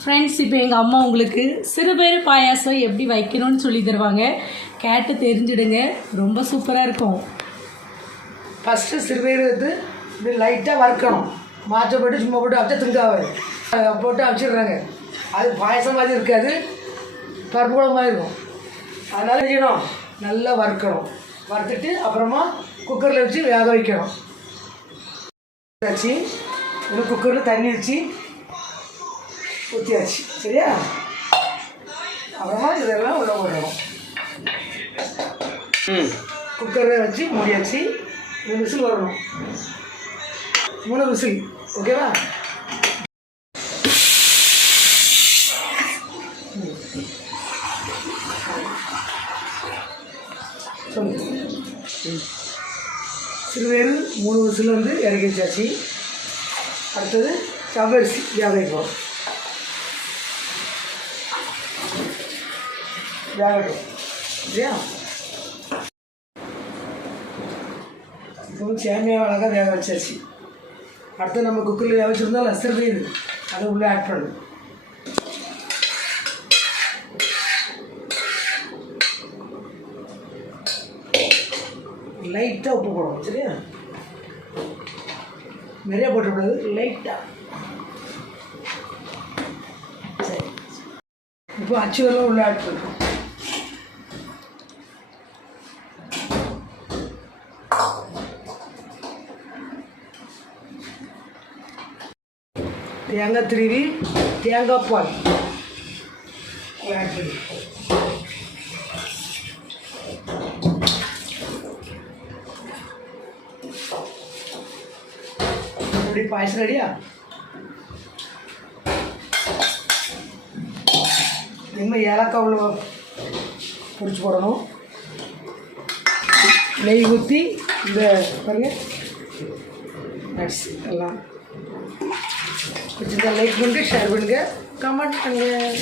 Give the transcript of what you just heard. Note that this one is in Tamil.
ஃப்ரெண்ட்ஸ், இப்போ எங்கள் அம்மா உங்களுக்கு சிறுபயிறு பாயாசம் எப்படி வைக்கணும்னு சொல்லி தருவாங்க. கேட்டு தெரிஞ்சுடுங்க, ரொம்ப சூப்பராக இருக்கும். ஃபஸ்ட்டு சிறுபயிறு வந்து இப்படி லைட்டாக வறுக்கணும். மாற்ற போட்டு சும்மா போட்டு அவிச்சா திங்காவது போட்டு அவிச்சிடுறாங்க. அது பாயசம் மாதிரி இருக்காது, பருப்பு குழம்பு மாதிரி இருக்கும். அதனால் செய்யணும், நல்லா வறுக்கணும். வறுத்துட்டு அப்புறமா குக்கரில் வச்சு வேக வைக்கணும். வச்சு இன்னும் குக்கரில் தண்ணி வச்சு ஊற்றியாச்சு, சரியா? அப்புறமா இதெல்லாம் உள்ள போடணும். குக்கரில் வச்சு மூடியாச்சு. 3 விசில் வரணும். 3 விசில், ஓகேவா? சிறுபயிறு 3 விசில் வந்து இறக்கி வச்சாச்சு. அடுத்தது சவ்வரிசி வேக வைப்போம். வேகட்டும், சரியா? இப்போ சேமியா அழகாக வேக வச்சாச்சு. அடுத்து நம்ம குக்கரில் வேக வச்சுருந்தோம் சிறுபயிறு, அதை உள்ளே ஆட் பண்ணணும். லைட்டாக உப்பு போடணும், சரியா? நிறைய போட்டக்கூடாது, லைட்டாக. சரி, இப்போ அச்சு வெல்லம் உள்ளே ஆட் பண்ணுறோம். தேங்காய் திருவி தேங்காய் பால் ஆட் பண்ணி இப்படி பாயசம் ரெடியா? இனிமேல் ஏலக்காய் உள்ள பொரிச்சு போடணும். நெய் ஊற்றி இந்த பாருங்க நட்ஸ் எல்லாம் வச்சுருந்தா லைக் பண்ணுங்க, ஷேர் பண்ணுங்கள், கமெண்ட் பண்ணுங்கள்.